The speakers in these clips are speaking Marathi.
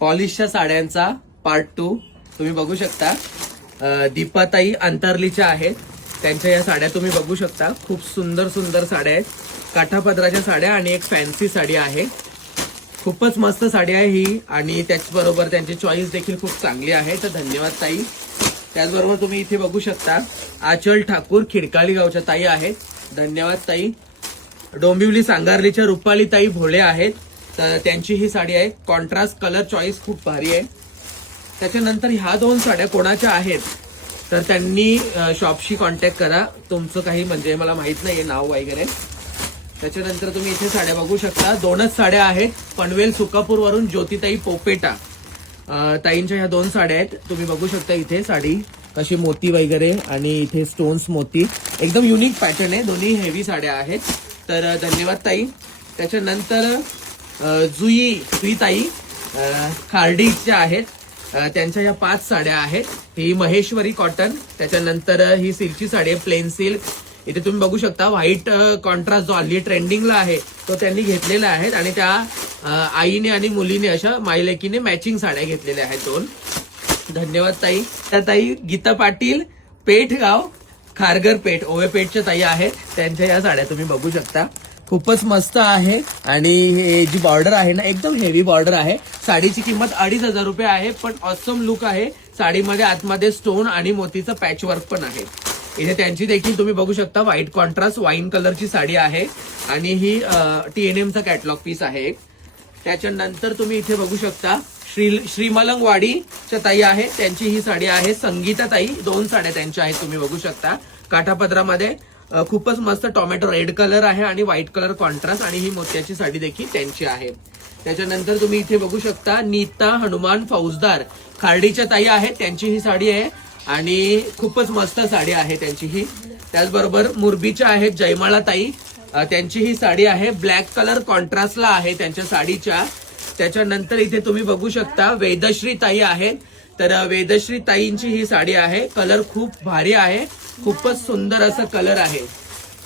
पॉलिशच्या साड्यांचा पार्ट 2 तुम्ही बघू शकता. दीपाताई अंतरलीच्या आहेत. त्यांच्या या साड्या तुम्ही बघू शकता. खूप सुंदर सुंदर साड्या आहेत. काठापदराच्या साड्या आणि एक फॅन्सी साडी आहे. खूपच मस्त साडी आहे ही आणि त्याचबरोबर त्यांची चॉईस देखील खूप चांगली आहे. तर धन्यवाद ताई. त्याचबरोबर तुम्ही इथे बघू शकता आचल ठाकूर खिडकाळी गावच्या ताई आहेत. धन्यवाद ताई. डोंबिवली सांगार्लीच्या रुपाली ताई भोळे आहेत. तर त्यांची ही साडी आहे. कॉन्ट्रास्ट कलर चॉईस खूप भारी आहे. त्याच्यानंतर ह्या 2 साड्या कोणाच्या आहेत तर त्यांनी शॉपशी कॉन्टॅक्ट करा. तुमचं काही म्हणजे मला माहित नाहीये नाव वगैरे. त्याच्यानंतर तुम्ही इथे साड्या बघू शकता. 2च साड्या आहेत. पनवेल सुकापूर वरून ज्योतिताई पोपेटा ताईंच्या ह्या 2 साड्या आहेत. तुम्ही बघू शकता इथे साडी कशी मोती वगैरे आणि इथे स्टोन्स मोती एकदम युनिक पॅटर्न आहे. दोन्ही हेवी साड्या आहेत. तर धन्यवाद ताई. त्याच्यानंतर जुई ताई खार्डीच्या आहेत. त्यांच्या या 5 साड्या आहेत. ही महेश्वरी कॉटन. त्याच्यानंतर ही सिल्कची साडी आहे प्लेन सिल्क. इथे तुम्ही बघू शकता व्हाईट कॉन्ट्रास्ट जो हल्ली ट्रेंडिंगला आहे तो त्यांनी घेतलेला आहे आणि त्या आईने आणि मुलीने अशा मायलेकीने मॅचिंग साड्या घेतलेल्या आहेत 2. धन्यवाद ताई. त्या ताई गीता पाटील पेठगाव खारघर पेठ ओवेपेठच्या ताई आहेत. त्यांच्या या साड्या तुम्ही बघू शकता. खूपच मस्त आहे आणि हे जी बॉर्डर आहे ना एकदम हेवी बॉर्डर आहे. साडीची किंमत 2,500 रुपये आहे पण ऑसम लुक आहे. साडीमध्ये आतमध्ये स्टोन आणि मोतीचं पॅच वर्क पण आहे. इथे त्यांची देखील तुम्ही बघू शकता व्हाईट कॉन्ट्रास्ट वाईन कलरची साडी आहे आणि ही TNMचा कॅटलॉग पीस आहे. त्याच्यानंतर तुम्ही इथे बघू शकता श्रीमलंगवाडीच्या ताई आहे. त्यांची ही साडी आहे. संगीता ताई 2 साड्या त्यांच्या आहेत. तुम्ही बघू शकता काठापदरामध्ये खूपच मस्त टोमॅटो रेड कलर आहे आणि व्हाईट कलर कॉन्ट्रास्ट आणि ही मोत्याची साडी देखील त्यांची आहे. त्याच्यानंतर तुम्ही इथे बघू शकता नीता हनुमान फौजदार खार्डीच्या ताई आहेत. त्यांची ही साडी आहे आणि खूपच मस्त साडी आहे त्यांची ही. त्याचबरोबर मुरबीच्या आहेत जयमाळा ताई. त्यांची ही साडी आहे. ब्लॅक कलर कॉन्ट्रास्टला आहे त्यांच्या साडीच्या. त्याच्यानंतर इथे तुम्ही बघू शकता वेदश्री ताई आहेत. तर वेदश्री ताईंची ही साडी आहे. कलर खूप भारी आहे. खूपच सुंदर असं कलर आहे.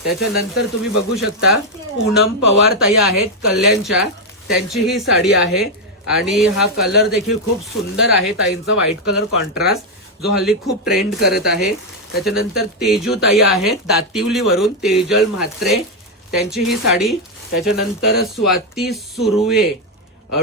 त्याच्यानंतर तुम्ही बघू शकता पूनम पवार ताई आहेत कल्याणच्या. त्यांची ही साडी आहे आणि हा कलर देखील खूप सुंदर आहे ताईंचा व्हाईट कलर कॉन्ट्रास्ट जो हल्ली खूप ट्रेंड करत आहे. त्याच्यानंतर तेजू ताई आहेत दातिवलीवरून तेजल म्हात्रे. त्यांची ही साडी. त्याच्यानंतर स्वाती सुर्वे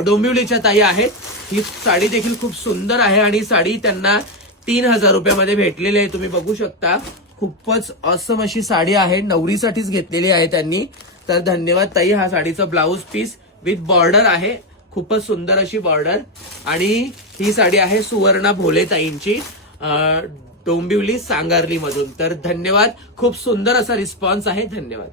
डोंबिवलीच्या ताई आहेत. ही साडी देखील खूप सुंदर आहे आणि साडी त्यांना 3,000 रुपयामध्ये भेटलेली आहे. तुम्ही बघू शकता खूपच ऑसम अशी साडी आहे. नवरीसाठीच घेतलेली आहे त्यांनी. तर धन्यवाद ताई. हा साडीचा ब्लाऊज पीस विथ बॉर्डर आहे. खूपच सुंदर अशी बॉर्डर आणि ही साडी आहे सुवर्णा भोले ताईंची डोंबिवली सांगार्ली मधून. तर धन्यवाद. खूप सुंदर असा रिस्पॉन्स आहे. धन्यवाद.